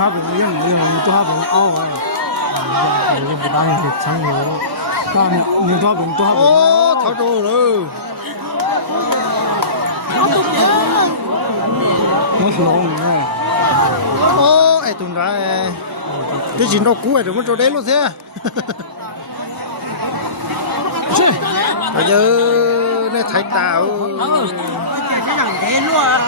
他不一样，都他不傲啊，我不当是长牛，但你多不多哦，太多了。我是龙呢。哦，哎，đúng rồi. Cái gì nó cũ rồi, nó đấy luôn thế. Bây giờ này thấy tao. Cái thằng thế luôn à.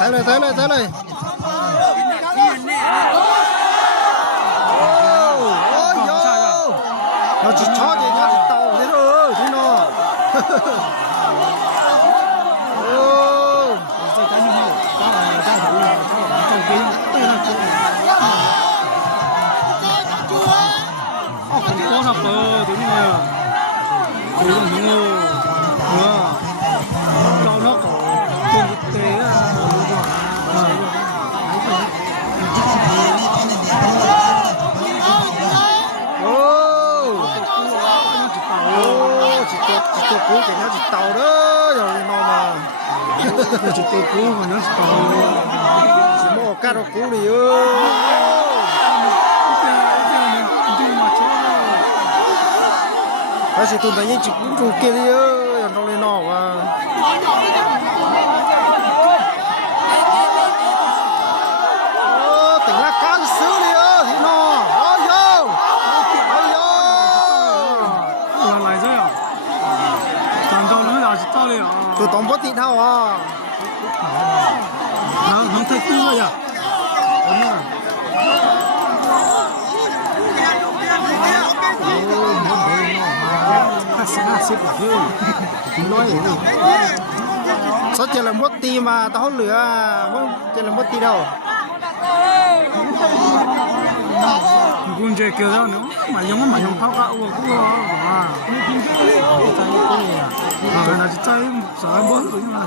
Thấy lời. Nó chỉ cho thì nó chỉ tàu thế rồi, thế nó. Có sập bờ thế này. Rồi nhiều. Cho nó có trên thực tế Chỉ cũ thì nó chỉ tàu đó rồi nó mà. chỉ tôi cũ mà nó tàu. Chỉ mua cá đồ cũ đi ơi. Nó chỉ tụi mình những chỉ cũ chủ kia đi ơi, nó lên nó mà. Tỉnh là cá sứ đi ơi, thì nó. Ôi vô. Lại rồi à? Tạm cho nó là chỉ tao đi à? Tụi tổng bó thịt hao à. Không thấy cũ rồi à? Sao chỉ là mất ti mà tao không lửa chỉ là mất ti đâu. Cũng chơi kiểu đó nữa mà giống tháo cả uống cũng à là chỉ chơi sợ bớt rồi nhưng mà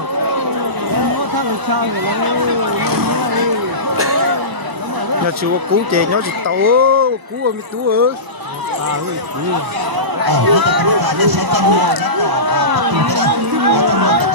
nhà chú cú chè nhớ chỉ tàu cú ở tú ơi. à